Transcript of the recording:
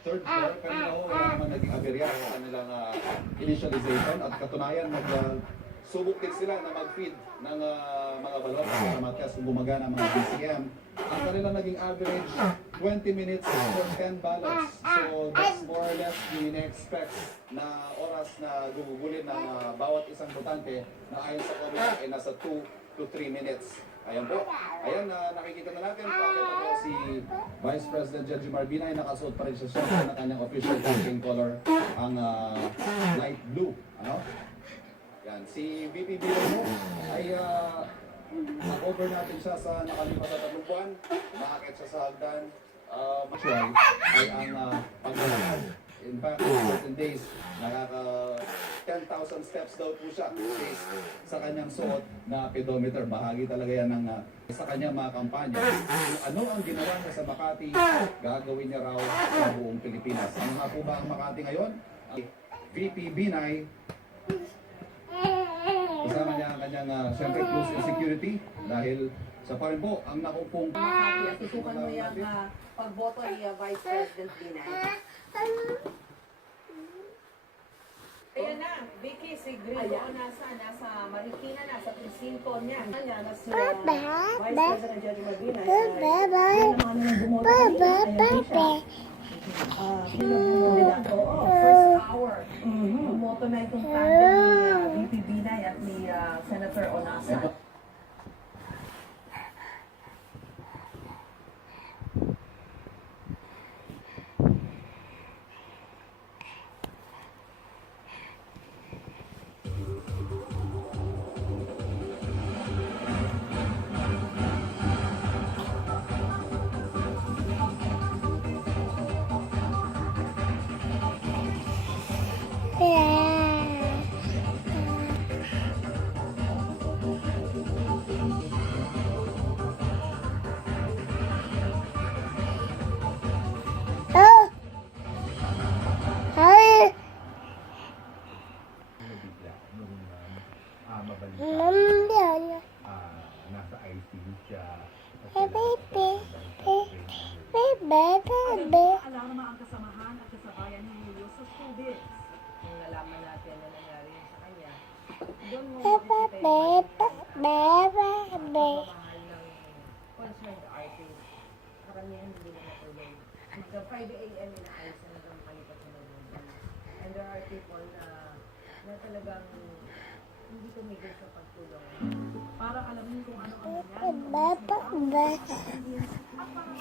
Third floor, kanina ho, wala naman naging aberya sa kanilang initialization at katunayan subok din sila na mag-feed ng mga balot para matest kung gumagana ang mga BCM. Ang kanilang naging average, 20 minutes for 10 ballots. So that's more or less the in-expect na oras na gugugulin ng bawat isang botante na ayon sa comment ay nasa 2 to 3 minutes. Ayan po. Ayan, nakikita na natin. Pakita po si Vice President Jenji Marbina ay nakasuot pa rin siya ng kanyang official campaign color, ang light blue. Ano? Yan. Si VP Bino ay na-over natin siya sa nakalipas na 3 buwan. Nakakit siya sa hagdan. Actually, ay ang paglalakad. In fact, in certain days, nakaka 10,000 steps daw po siya based sa kanyang suot na pedometer. Bahagi talaga yan ng sa kanyang mga kampanya. Kung ano ang ginawa niya sa Makati, gagawin niya raw sa buong Pilipinas. Ano nga po ba ang Makati ngayon? VP Binay, kasama niya ang kanyang siyempre close security dahil sa pa rin po ang nakupong Makati, asusukan mo yung pagboto ni Vice President Binay. Ayan na, Vicky, si Grillo nasa Marikina, nasa presinto niya. Ayan na si Vice President Jenji Marbina. Ayan naman yung bumoto kanina. Ayan, first hour. Bumoto na itong tandem ni VP Binay at ni Senator Onasa. Nasa ICU siya. Alam naman ang kasamahan at kasabayan ni Julio sa showbiz. Kung nalaman natin na nangyari yun sa kanya, doon mo makikita yung pagmamahal ng concerned artist. Karamihan hindi na natuloy. Hanggang 5 a.m. inaayos na hanggang palipat sa November. And there are people na talagang hindi tumigil sa pagtulong. Para alamin kung ano ang nangyari. At para